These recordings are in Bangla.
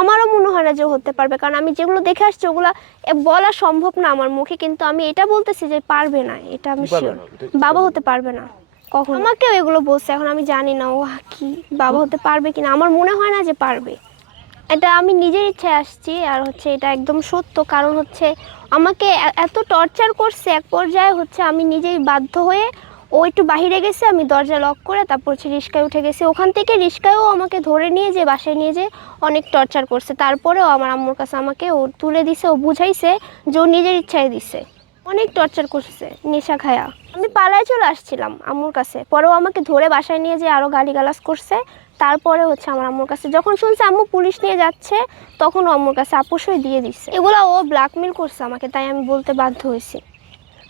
আমারও মনে হয় না যে হতে পারবে। কারণ আমি যেগুলো দেখে আসছি ওগুলো বলা সম্ভব না আমার মুখে। কিন্তু আমি এটা বলতেছি যে পারবে না এটা আমি শিওর বাবা হতে পারবে না কখন। আমাকেও এগুলো বলছে এখন আমি জানি না ও কি? বাবা হতে পারবে কিনা? আমার মনে হয় না যে পারবে। এটা আমি নিজের ইচ্ছায় আসছি আর হচ্ছে এটা একদম সত্য। কারণ হচ্ছে আমাকে এত টর্চার করছে এক পর্যায়ে হচ্ছে আমি নিজেই বাধ্য হয়ে ও একটু বাইরে গেছে, আমি দরজা লক করে তারপর হচ্ছে রিস্কায় উঠে গেছি। ওখান থেকে রিস্কায়ও আমাকে ধরে নিয়ে যে, বাসায় নিয়ে যে অনেক টর্চার করছে। তারপরেও আমার আম্মুর কাছে আমাকে ও তুলে দিছে, ও বুঝাইছে যে, ও নিজের ইচ্ছায় দিছে। অনেক টর্চার করছে নেশা খায়া। আমি পালায় চলে আসছিলাম আম্মুর কাছে। পরেও আমাকে ধরে বাসায় নিয়ে যে আরও গালিগালাজ করছে। তারপরে হচ্ছে আমার আম্মুর কাছে, যখন শুনছে আম্মু পুলিশ নিয়ে যাচ্ছে, তখন আম্মুর কাছে আপোষই দিয়ে দিচ্ছে। এগুলো ও ব্ল্যাকমেল করছে আমাকে, তাই আমি বলতে বাধ্য হয়েছি।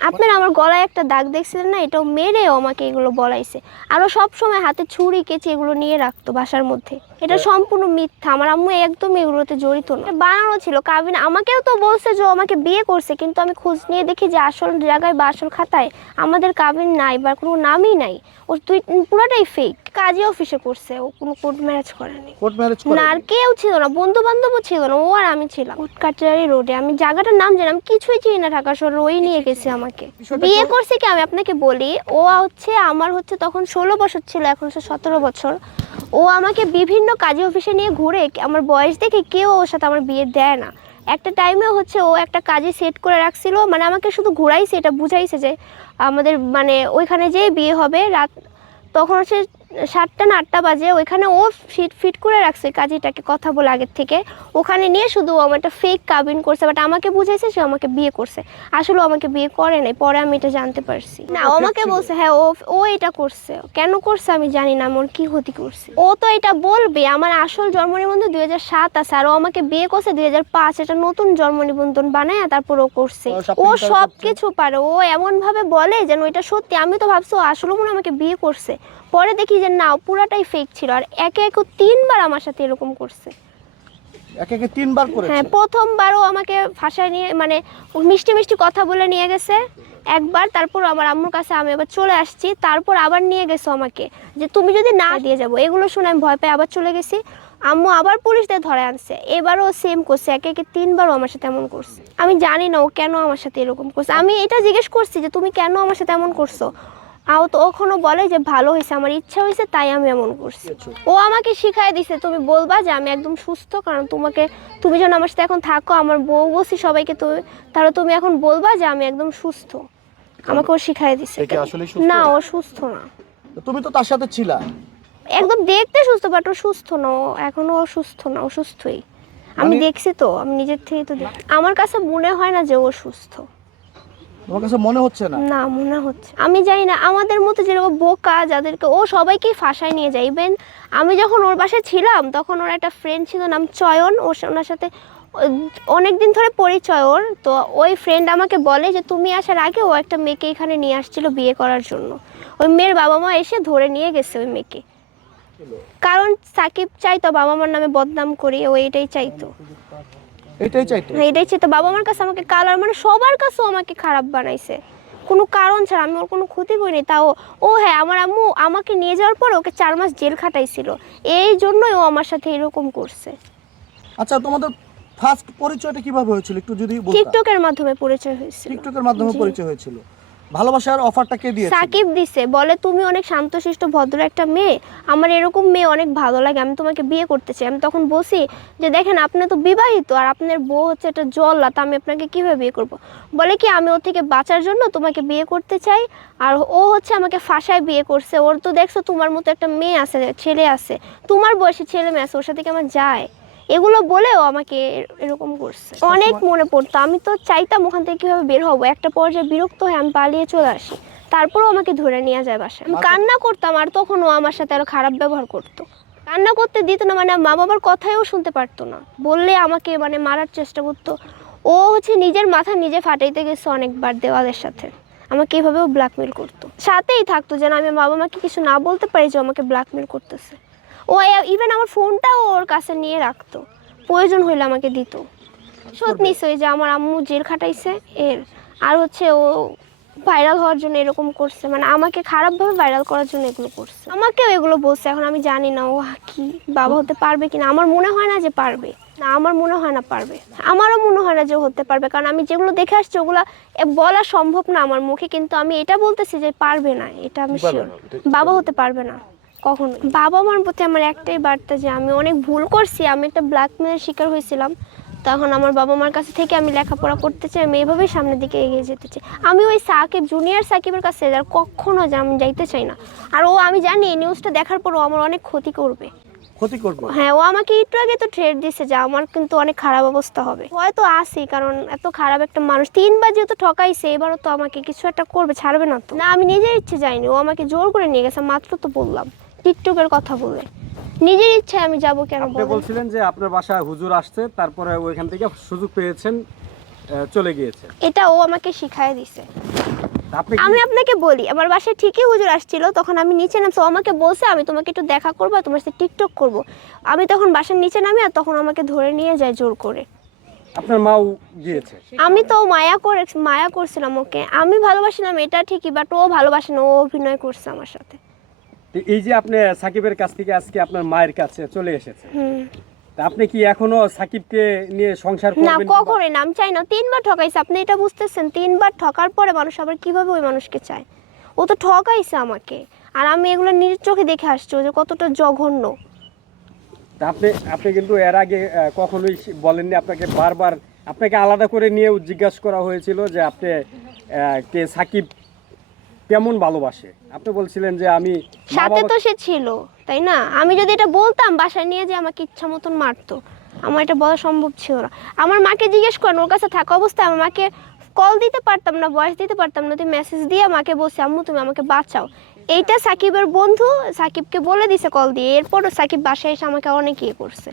আপনার আমার গলায় একটা দাগ দেখছিলেন না? এটাও মেরেও আমাকে এগুলো বলাইছে। আরও সব সময় হাতে ছুরি, কেচি এগুলো নিয়ে রাখতো বাসার মধ্যে। এটা সম্পূর্ণ মিথ্যা। আমার আম্মু একদম এগুলোতে জড়িত না। বানানো ছিল কাবিন। আমাকেও তো বলছে যে আমাকে বিয়ে করছে কিন্তু আমি খোঁজ নিয়ে দেখি যে আসল জায়গায় বা আসল খাতায় আমাদের কাবিন নাই বা কোনো নামই নাই। ও তুই পুরোটাই ফেক কাজী অফিসে করছে ও কোনো কোর্ট ম্যারেজ করেনি। কোর্ট ম্যারেজ না আর কেউ ছিল না বন্ধু বান্ধবও ছিল না ও আর আমি ছিলাম। কাটারি রোডে। আমি জায়গাটার নাম জানি আমি কিছুই চিনি না ঢাকা শহরে ওই নিয়ে গেছে আমাকে। বিয়ে করছে কি আমি আপনাকে বলি? ও হচ্ছে আমার হচ্ছে তখন ষোলো বছর ছিল এখন সতেরো বছর। ও আমাকে বিভিন্ন কাজে অফিসে নিয়ে ঘুরে আমার বয়স দেখে কেউ ওর সাথে আমার বিয়ে দেয় না। একটা টাইমে হচ্ছে ও একটা কাজে সেট করে রাখছিল মানে আমাকে শুধু ঘুরাইছে, এটা বুঝাইছে যে আমাদের মানে ওইখানে যেয়ে বিয়ে হবে, রাত তখন হচ্ছে সাতটা না আটটা বাজে ওইখানে ও ফিট ফিট করে রাখছে কাজীটাকে কথা বলে আগের থেকে। ওখানে নিয়ে শুধু ও আমার একটা ফেক কাবিন করছে বাট আমাকে বুঝাইছে সে আমাকে বিয়ে করছে। আসলে আমাকে বিয়ে করে নাই পরে আমি এটা জানতে পারছি। না আমাকে বলছে হ্যাঁ ও ও এটা করছে। কেন করছে আমি জানি না আমার কি ক্ষতি করছে। ও তো এটা বলবে আমার আসল জন্ম নিবন্ধন দুই হাজার সাত আছে আর ও আমাকে বিয়ে করছে দুই হাজার পাঁচ এটা নতুন জন্ম নিবন্ধন বানায় তারপর ও করছে। ও সব? কিছু পারে ও এমন ভাবে বলে যেন এটা সত্যি আমি তো ভাবছি ও আসলে মনে আমাকে বিয়ে করছে। পরে দেখি যে না পুরাটাই ফেক ছিল। আর একে একে তিনবার আমার সাথে এরকম করছে। একে একে তিনবার করেছে? হ্যাঁ প্রথমবারও আমাকে ভাষায় নিয়ে মানে মিষ্টি মিষ্টি কথা বলে নিয়ে গেছে। একবার তারপর আমার আম্মুর কাছে আমি আবার চলে আসছি। তারপর আবার নিয়ে গেছো আমাকে যে তুমি যদি না দিয়ে যাব এগুলো শুনে আমি ভয় পেয়ে আবার চলে গেছি। আম্মু আবার পুলিশদের ধরে আনছে। এবারও সেম করছে একে একে তিনবারও আমার সাথে এমন করছে। আমি জানি না ও কেন আমার সাথে এরকম করছে। আমি এটা জিজ্ঞেস করছি যে তুমি কেন আমার সাথে এমন করছ? আও তো ওখানে বলে যে ভালো হয়েছে আমার ইচ্ছা হয়েছে তাই আমি এমন করছি। ও আমাকে শিখাই দিছে তুমি বলবা যে আমি একদম সুস্থ কারণ তোমাকে তুমি যখন আমার সাথে এখন থাকো আমার বউ বসি সবাইকে তুমি তাহলে তুমি এখন বলবা যে আমি একদম সুস্থ। আমাকে ও শিখাই দিছে? না ও সুস্থ না। তুমি তো তার সাথে ছিলা। একদম দেখতে সুস্থ বাট ও সুস্থ না ও এখনও ও সুস্থ না ও সুস্থই। আমি মানে- দেখছি তো আমি নিজের থেকে তো। আমার কাছে মনে হয় না যে ও সুস্থ। তোমার কাছে মনে হচ্ছে না। না মনে হচ্ছে। আমি জানি না আমাদের মতো যেরকম বোকা যাদেরকে ও সবাইকেই ফাঁসায় নিয়ে যায়। ইভেন আমি যখন ওর বাসায় ছিলাম তখন ওর একটা ফ্রেন্ড ছিল নাম চয়ন। ওর ওনার সাথে অনেক দিন ধরে পরিচয় ওর। তো ওই ফ্রেন্ড আমাকে বলে যে তুমি আসার আগে ও একটা মেয়েকে এখানে নিয়ে আসছিল বিয়ে করার জন্য। ওই মেয়ের বাবা মা এসে ধরে নিয়ে গেছে ওই মেয়েকে। কারণ সাকিব চাইতো বাবা মার নামে বদনাম করি ও এটাই চাইতো। এটাই চাইতো। হ্যাঁ, এটাই চাইতো। বাবা আমার কাছে আমাকে কালার মানে সবার কাছে আমাকে খারাপ বানাইছে। কোনো কারণ ছাড়া আমি ওর কোনো ক্ষতি করিনি তাও ও হ্যাঁ আমার আম্মু আমাকে নিয়ে যাওয়ার পর ওকে চার মাস জেল খাটাইছিল। এই জন্যই ও আমার সাথে এরকম করছে। আচ্ছা তোমাদের ফার্স্ট পরিচয়টা কীভাবে হয়েছিল? একটু যদি বলতে। টিকটকের মাধ্যমে পরিচয় হয়েছিল। টিকটকের মাধ্যমে পরিচয় হয়েছিল। ভালোবাসার অফারটা কে দিয়েছে? সাকিব দিছে, বলে, তুমি অনেক শান্তশিষ্ট, ভদ্র একটা মেয়ে। আমার এরকম মেয়ে অনেক ভালো লাগে, আমি তোমাকে বিয়ে করতে চাই। আমি তখন বসি যে, দেখেন, আপনি তো বিবাহিত, আর আপনার বউ হচ্ছে একটা জল্লা তা আমি আপনাকে কীভাবে বিয়ে করব? বলে কি, আমি ওর থেকে বাঁচার জন্য তোমাকে বিয়ে করতে চাই, আর ও হচ্ছে আমাকে ফাঁসায় বিয়ে করছে। ওর তো দেখছ, তোমার মতো একটা মেয়ে আছে, ছেলে আছে। তোমার বয়সী ছেলে মেয়ে আছে, ওর সাথে কি আমার যায়? এগুলো বলেও আমাকে এরকম করছে। অনেক মনে পড়তো। আমি তো চাইতাম ওখান থেকে কীভাবে বের হব। একটা পর্যায়ে বিরক্ত হয়ে আমি পালিয়ে চলে আসি। তারপরেও আমাকে ধরে নিয়ে যায় বাসায়। আমি কান্না করতাম আর তখন ও আমার সাথে আরও খারাপ ব্যবহার করতো। কান্না করতে দিত না মানে মা বাবার কথাও শুনতে পারতো না। বললে আমাকে মানে মারার চেষ্টা করতো। ও হচ্ছে নিজের মাথা নিজে ফাটাইতে গেছে অনেকবার দেওয়ালের সাথে। আমাকে এইভাবেও ব্ল্যাকমেল করতো। সাথেই থাকতো যেন আমি বাবা মাকে কিছু না বলতে পারি যে আমাকে ব্ল্যাকমেল করতেছে। ও ইভেন আমার ফোনটাও ওর কাছে নিয়ে রাখতো। প্রয়োজন হইলে আমাকে দিত। সত্যি নিশ্চয়ই যে আমার আম্মু জেল খাটাইছে এর। আর হচ্ছে ও ভাইরাল হওয়ার জন্য এরকম করছে মানে আমাকে খারাপভাবে ভাইরাল করার জন্য এগুলো করছে। আমাকেও এগুলো বলছে এখন আমি জানি না ও কি বাবা হতে পারবে কিনা? আমার মনে হয় না যে পারবে। না আমার মনে হয় না পারবে। আমারও মনে হয় না যে হতে পারবে কারণ আমি যেগুলো দেখে আসছি ওগুলো বলা সম্ভব না আমার মুখে কিন্তু আমি এটা বলতেছি যে পারবে না এটা আমি শিওর বাবা হতে পারবে না। কখনো? বাবা মার প্রতি আমার একটাই বার্তা যে আমি অনেক ভুল করছি আমি একটা ব্ল্যাকমেলের শিকার হয়েছিলাম। তখন আমার বাবা মার কাছে থেকে আমি লেখাপড়া করতে চাই আমি এভাবেই সামনের দিকে এগিয়ে যেতে চাই। আমি ওই সাকিব জুনিয়র সাকিবের কাছে আর কখনো আমি যাইতে চাই না। আর ও আমি জানি এই নিউজটা দেখার পর ও আমার অনেক ক্ষতি করবে। ক্ষতি করব? হ্যাঁ ও আমাকে একটু আগে তো ট্রেড দিছে যে আমার কিন্তু অনেক খারাপ অবস্থা হবে। হয়তো আসি কারণ এত খারাপ একটা মানুষ। তিনবার যেহেতু ঠকাইছে এবারও তো আমাকে কিছু একটা করবে ছাড়বে না তো। না আমি নিজের ইচ্ছে যাইনি ও আমাকে জোর করে নিয়ে গেছে মাত্র তো বললাম। টিকটকের কথা বলে নিজের ইচ্ছে আমি যাব কেন আপনি বলছিলেন যে আপনার বাসায় হুজুর আসছে তারপরে ওইখান থেকে সুযোগ পেয়েছেন চলে গিয়েছে এটা ও আমাকে শিখাই দিছে। আমি আপনাকে বলি আমার বাসায় ঠিকই হুজুর আসছিল তখন আমি নিচে নামছি আমাকে বলছে আমি তোমাকে একটু দেখা করব তোমার সাথে টিকটক করব। আমি তখন বাসার নিচে নামি আর তখন আমাকে ধরে নিয়ে যায় জোর করে। আপনার মাও গিয়েছে? আমি তো মায়া করে মায়া করছিলাম ওকে। আমি ভালোবাসিলাম এটা ঠিকই বাট ও ভালোবাসে না ও অভিনয় করছে আমার সাথে। এই যে আপনি সাকিবের কাছ থেকে আজকে আপনার মায়ের কাছে চলে এসেছে তা আপনি কি এখনও সাকিবকে নিয়ে সংসার না করবেন কিংবা- কখনোই না আমি চাই না তিনবার ঠকাইছে আপনি এটা বুঝতেছেন তিনবার ঠকার পরে মানুষ আবার কীভাবে ওই মানুষকে চায়? ও তো ঠকাইছে আমাকে আর আমি এগুলো নিজের চোখে দেখে আসছি যে কতটা জঘন্য। তা আপনি আপনি কিন্তু এর আগে কখনোই বলেননি আপনাকে বারবার আপনাকে আলাদা করে নিয়েও জিজ্ঞাসা করা হয়েছিল যে আপনি কে সাকিব কেমন ভালোবাসে? আপনি বলছিলেন যে আমি সাথে তো সে ছিল তাই না? আমি যদি এটা বলতাম বাসায় নিয়ে যে আমাকে ইচ্ছা মতন মারতো। আমার এটা বলা সম্ভব ছিল না। আমার মাকে জিজ্ঞেস করেন ওর কাছে থাকা অবস্থায় আমার মাকে কল দিতে পারতাম না ভয়েস দিতে পারতাম না তুই মেসেজ দিয়ে মাকে বলছি আম্মু তুমি আমাকে বাঁচাও। এইটা সাকিবের বন্ধু সাকিবকে বলে দিছে কল দিয়ে। এরপরও সাকিব বাসায় এসে আমাকে অনেক ইয়ে করছে।